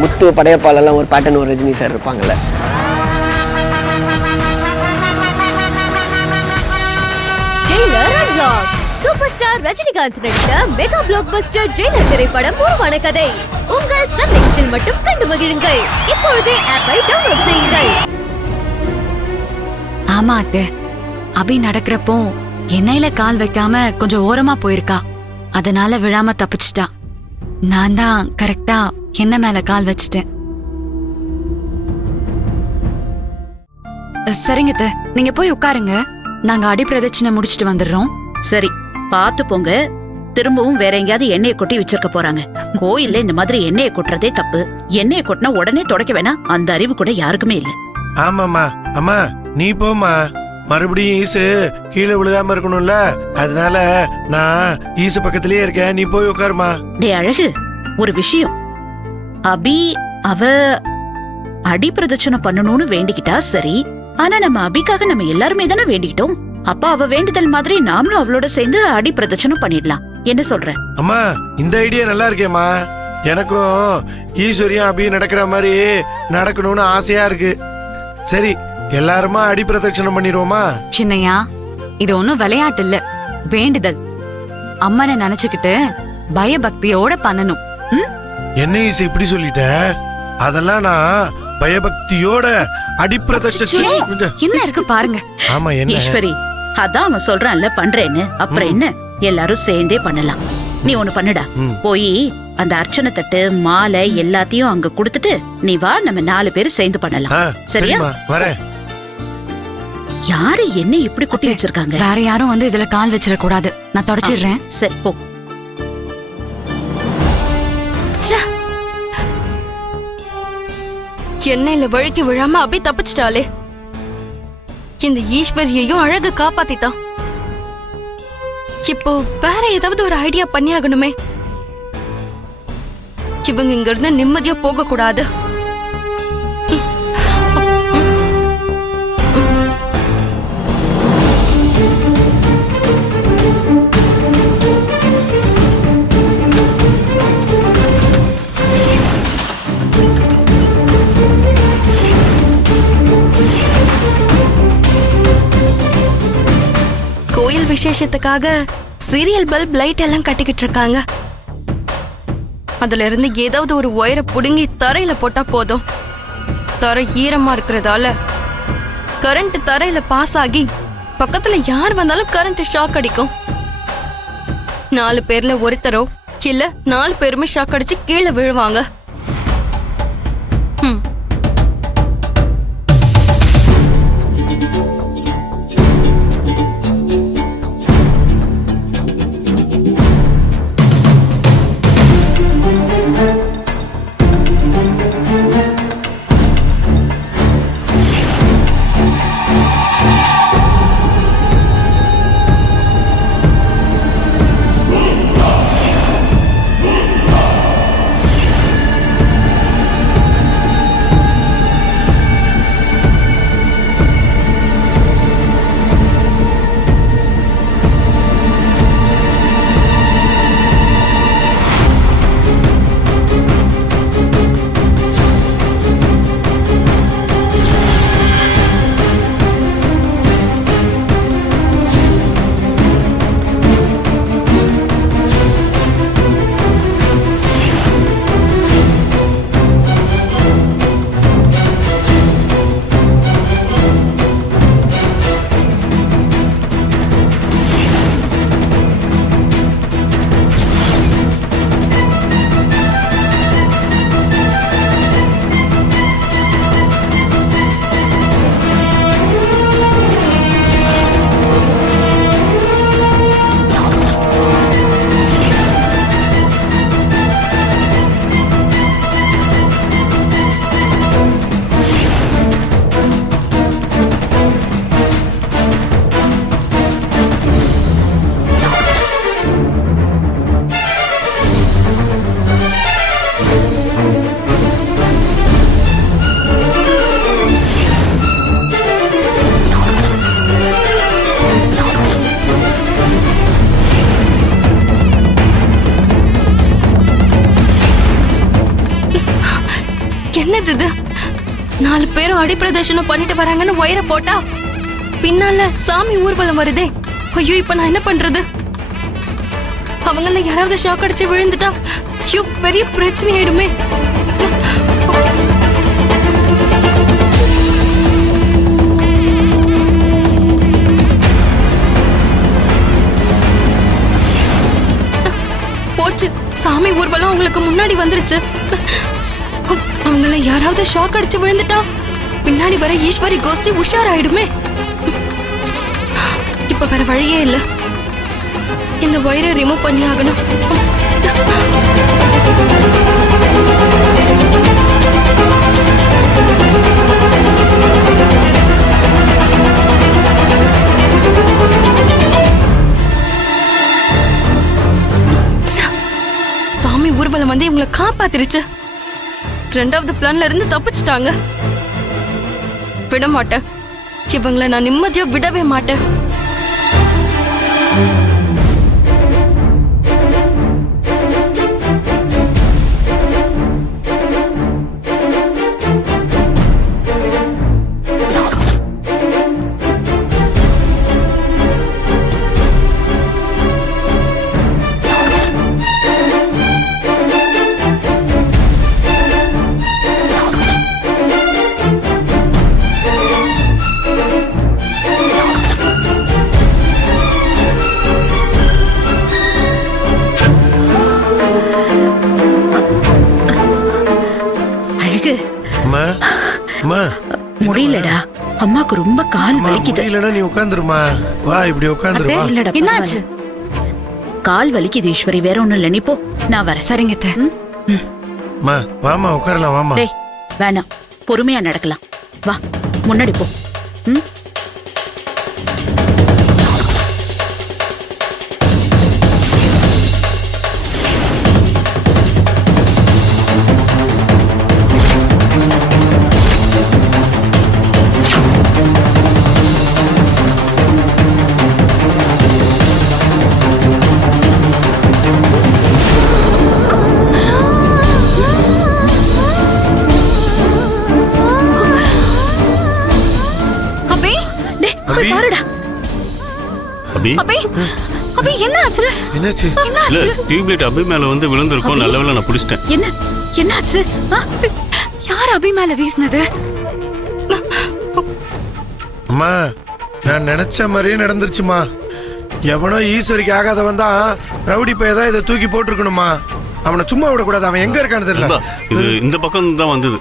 முத்து படையப்பாலெல்லாம் ஒரு பேட்டர்ன் ஒரு ரஜினி சார் இருப்பாங்கல்ல. சூப்பர் ஸ்டார் ரஜினிகாந்த் நடித்த மெகா பிளாக் பஸ்டர் ஜெயிலர் திரைப்படம் உருவான கதை உங்கள் சன் நெக்ஸ்டில் மட்டும் கண்டு மகிழுங்கள். இப்பொழுதே ஆப்பை டவுன்லோட் செய்யுங்கள். ஆமா அத்தை, அபி நடக்கிறப்போ எண்ணெயில கால் வைக்காம கொஞ்சம் ஓரமா போயிருக்கா, அதனால விழாம தப்பிச்சிட்டா. நான் தான் கரெக்டா என்ன மேல கால் வச்சிட்டேன். சரிங்க அத்தை, நீங்க போய் உட்காருங்க, நாங்க அடி பிரதட்சணை முடிச்சிட்டு வந்துடுறோம். சரி, பாத்து போங்க. திரும்பவும் வேற எங்கயாவது எண்ணெயை கொட்டி வச்சிருக்க போறாங்க. கோயில்ல இந்த மாதிரி எண்ணெயை கொட்டுறதே தப்பு. எண்ணெயை கொட்டினா உடனே தொடக்க வேணாம், அந்த அறிவு கூட யாருக்குமே இல்ல. ஆமாமா, அம்மா நீ போமா, மறுபடியும் ஈசு கீழே விழுகாம இருக்கணும்ல, அதனால நான் ஈசு பக்கத்திலேயே இருக்கேன், நீ போய் உட்காருமா. டே அழகு, ஒரு விஷயம். அபி அவ அடி பிரதட்சணை பண்ணணும்னு வேண்டிக்கிட்டா சரி, ஆனா நம்ம அபிக்காக நம்ம எல்லாருமே தானே வேண்டிக்கிட்டோம். அப்ப அவ வேண்டுதல் மாதிரி நாமளும் அவளோட சேர்ந்து அடி பிரதட்சணை பண்ணிடலாம். என்ன சொல்ற? அம்மா இந்த ஐடியா நல்லா இருக்கேம்மா, எனக்கும் ஈஸ்வரியும் அபி நடக்கிற மாதிரி நடக்கணும்னு ஆசையா இருக்கு. சரி, எல்லாருமா அடி பிரதட்சணம் பண்ணிடுவோமா? சின்னையா, இது ஒண்ணும் விளையாட்டு இல்ல, வேண்டுதல். அம்மனை நினைச்சுக்கிட்டு பயபக்தியோட பண்ணணும். என்ன ஈசு இப்படி சொல்லிட்ட? அதெல்லாம் நான் பயபக்தியோட அடிப்பிரதிஷ்டை. என்ன இருக்கு பாருங்க. ஆமா, என்ன ஈஸ்வரி, அதான் அவன் சொல்றான்ல பண்றேன்னு, அப்புறம் என்ன, எல்லாரும் சேர்ந்தே பண்ணலாம். நீ ஒண்ணு பண்ணுடா, போய் அந்த அர்ச்சனை தட்டு மாலை எல்லாத்தையும் அங்க குடுத்துட்டு நீ வா, நம்ம 4 பேரும் சேர்ந்து பண்ணலாம். சரியா? வரேன். யாரு என்ன இப்படி குட்டி வச்சிருக்காங்க? வேற யாரும் வந்து இதுல கால் வச்சிட கூடாது, நான் தொடச்சிடுறேன். சரி போ. எண்ணெயில வழுக்கி விழாம அபி தப்பிச்சிட்டாலே. இந்த ஈஸ்வரியையும் அழகு காப்பாத்திட்டான். இப்போ வேற ஏதாவது ஒரு ஐடியா பண்ணி ஆகணுமே. இவங்க இங்க இருந்து நிம்மதியா போக கூடாது. கோயில் விசேஷத்துக்காக சீரியல் பல்ப் லைட் எல்லாம் கட்டிக்கிட்டு இருக்காங்க. அதுல இருந்து ஏதாவது ஒரு ஒயரை புடுங்கி தரையில போட்டா போதும். தரை ஈரமா இருக்கிறதால கரண்ட் தரையில பாஸ் ஆகி பக்கத்துல யார் வந்தாலும் கரண்ட் ஷாக் அடிக்கும். 4 பேர்ல ஒருத்தரோ இல்ல 4 பேருமே ஷாக் அடிச்சு கீழே விழுவாங்க. என்னது இது? 4 பேரும் அடிப்பிரதர்ஷனம் பண்ணிட்டு வராங்கன்னு ஒயரை போட்டா பின்னால சாமி ஊர்வலம் வருதே. ஐயோ, இப்ப நான் என்ன பண்றது? அவங்கள யாராவது ஷாக் அடிச்சு விழுந்துட்டா ஐயோ பெரிய பிரச்சனை ஆயிடுமே. போச்சு, சாமி ஊர்வலம் அவங்களுக்கு முன்னாடி வந்துருச்சு. அவங்கள யாராவது ஷாக் அடிச்சு விழுந்துட்டா பின்னாடி வர ஈஸ்வரி கோஷ்டி உஷாராயிடுமே. இப்ப வேற வழியே இல்ல, இந்த ஒயரை ரிமூவ் பண்ணி ஆகணும். சாமி ஊர்வலம் வந்து இவங்களை காப்பாத்திருச்சு. 2வது பிளான்ல இருந்து தப்பிச்சிட்டாங்க. விட மாட்டேன், இவங்களை நான் நிம்மதியா விடவே மாட்டேன். முடியலடா, அம்மாக்கு ரொம்ப கால் வலிக்குது. இல்லனா நீ உட்கார்ந்துருமா, வா இப்படி உட்கார்ந்துரு வா. இல்லடா, என்னாச்சு? கால் வலிக்குது ஈஸ்வரி, வேற ஒண்ணும் இல்ல, நீ போ, நான் வரேன். சரிங்க அத்தை. மா வாமா உட்காரலாம் வாமா. டேய் வேணாம், பொறுமையா நடக்கலாம், வா முன்னாடி போ. ம் என்னாச்சு? இல்ல, டியூப்லைட் அபி மேல வந்து விழுந்திருக்கும். நல்ல வேளை நான் புடிச்சிட்டேன். என்னாச்சு? யார் அபி மேல வீசினது? அம்மா, நான் நினைச்ச மாதிரியே நடந்துருச்சுமா. எவனோ ஈஸ்வரிக்கு ஆகாத வந்தா ரவுடி பைய தான் இதை தூக்கி போட்டிருக்கணுமா. அவனை சும்மா விடக்கூடாது. அவன் எங்க இருக்கான்னு தெரியல. இது இந்த பக்கம் தான் வந்தது.